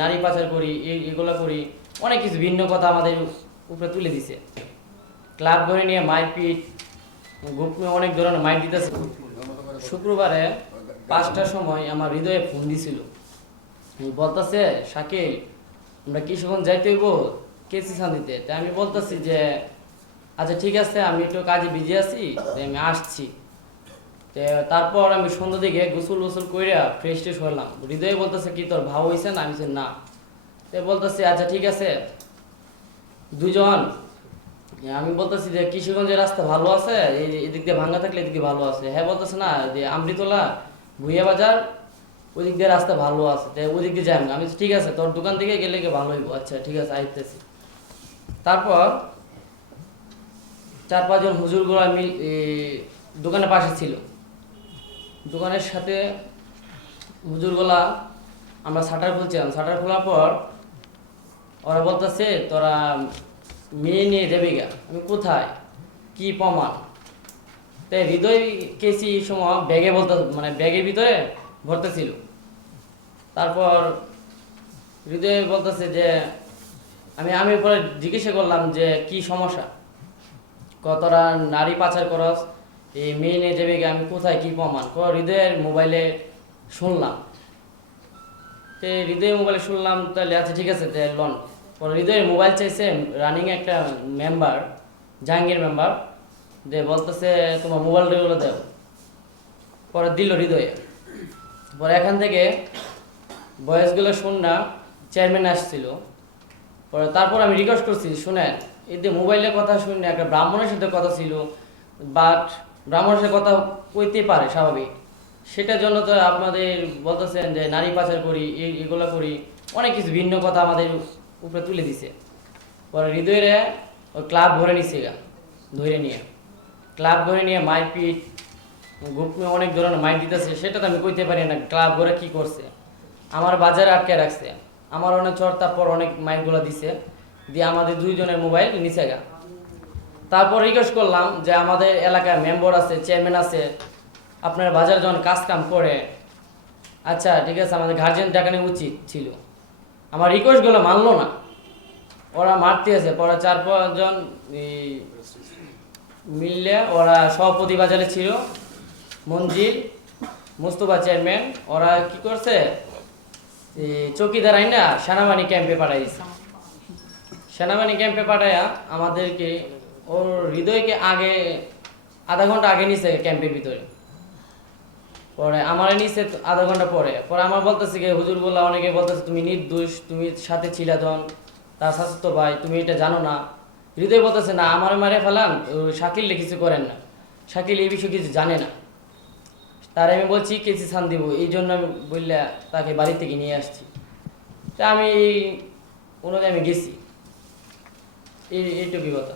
নারী পাচার করি, এগুলো করি, অনেক কিছু ভিন্ন কথা আমাদের উপরে তুলে দিছে। ক্লাব ঘরে নিয়ে মারপিট, গ্রুপে অনেক ধরনের মাইর দিতেছে। শুক্রবারে 5টার সময় আমার হৃদয়ে ফোন দিছিল, বলতেছে শাকিল আমরা কিশোরগঞ্জ যাইতে হইব কেসি শান্তিতে। তাই আমি বলতেছি যে আচ্ছা ঠিক আছে, আমি একটু কাজে বিজি আছি, তাই আমি আসছি। তো তারপর আমি সন্ধ্যা দিকে গোসল গোসল কইরা ফ্রেশ ট্রেশ হলাম। হৃদয়ে বলতেছে কি তোর ভাব হয়েছে না? আমি বলছি না। তাই বলতেছি আচ্ছা ঠিক আছে দুজন, আমি বলতেছি যে কিশোরগঞ্জের রাস্তা ভালো আছে, এই এদিক দিয়ে ভাঙ্গা থাকলে এদিক দিয়ে ভালো আছে। হ্যাঁ বলতেছে না যে আমৃতলা ভুইয়া বাজার ওই দিক দিয়ে রাস্তা ভালো আছে, তাই ওই দিক দিয়ে যাই। আমি বলছি, ঠিক আছে তোর দোকান থেকে গেলে কি ভালো হইব। আচ্ছা ঠিক আছে আইতেছি। তারপর 4-5 জন হুজুরগুলো আমি দোকানের পাশে ছিল। দোকানের সাথে হুজুরগুলা আমরা শাটার খুলছিলাম। শাটার খোলার পর ওরা বলতেছে তোরা মেয়ে নিয়ে যাবি গা। আমি কোথায়, কি প্রমাণ? তাই হৃদয় কেসি সময় ব্যাগে বলতে, মানে ব্যাগের ভিতরে ভরতে ছিল। তারপর হৃদয় বলতেছে যে আমি আমি পরে জিজ্ঞাসা করলাম যে কি সমস্যা, কতটা নারী পাচার করস, এই মেয়ে নিয়ে যাবে গিয়ে, আমি কোথায় কি প্রমাণ? হৃদয়ের মোবাইলে শুনলাম। তো হৃদয়ের মোবাইলে শুনলাম, তাহলে আচ্ছা ঠিক আছে তাহলে লন। পরে হৃদয়ের মোবাইল চাইছে রানিং একটা মেম্বার, জাহাঙ্গীর মেম্বার, যে বলতেছে তোমার মোবাইলগুলো দেও। পরে দিল হৃদয়ে। পরে এখান থেকে বয়সগুলো শুন না, চেয়ারম্যান আসছিল। পরে তারপর আমি রিকোয়েস্ট করছি শুনেন, এই যে মোবাইলের কথা শুনে একটা ব্রাহ্মণের সাথে কথা ছিল, বাট ব্রাহ্মণের সাথে কথা কইতে পারে স্বাভাবিক, সেটার জন্য তো আপনাদের বলতেছেন যে নারী পাচার করি, এগুলো করি, অনেক কিছু ভিন্ন কথা আমাদের উপরে তুলে দিছে। পরে হৃদয়ের ওই ক্লাব ঘরে নিচ্ছে গা, ধরে নিয়ে ক্লাব ঘরে নিয়ে মারপিট, গ্রুপে অনেক ধরনের মাইর দিতেছে। সেটা তো আমি কইতে পারি না ক্লাব ঘরে কি করছে। আমার বাজারে আটকে রাখছে, আমার অনেক চর্তার পর অনেক মাইরগুলো দিছে, দিয়ে আমাদের 2 জনের মোবাইল নিচে গা। তারপর রিকোয়েস্ট করলাম যে আমাদের এলাকায় মেম্বার আছে, চেয়ারম্যান আছে, আপনার বাজার যখন কাজ কাম করে, আচ্ছা ঠিক আছে আমাদের গার্জেন দেখানো উচিত ছিল। আমার রিকোয়েস্টগুলো মানলো না, ওরা মারতে আছে। পরে 4-5 জন মিললে, ওরা সভাপতি বাজারে ছিল, মঞ্জিল, মুস্তফা চেয়ারম্যান, ওরা কি করছে চৌকিদার আইনা সেনাবাহিনী ক্যাম্পে পাঠাই দিছে। সেনাবাহিনী ক্যাম্পে পাঠাইয়া আমাদেরকে, ওর হৃদয়কে আগে আধা ঘন্টা আগে নিছে ক্যাম্পের ভিতরে। পরে আমার নিচে আধা ঘন্টা পরে পরে আমার বলতেছে কি হুজুর বললা, অনেকে বলতেছে তুমি নির্দোষ, তুমি সাথে ছিলা জন, তার স্বাস্থ্য ভাই, তুমি এটা জানো না। হৃদয় বলতেছে না আমার মারে ফেলান, শাকিল কিছু করেন না, শাকিল এই বিষয়ে কিছু জানে না। তার আমি বলছি কেসি ছান দিব, এই জন্য আমি বললে তাকে বাড়ি থেকে নিয়ে আসছি। তা আমি এই অনুযায়ী আমি গেছি, এইটুকুই কথা।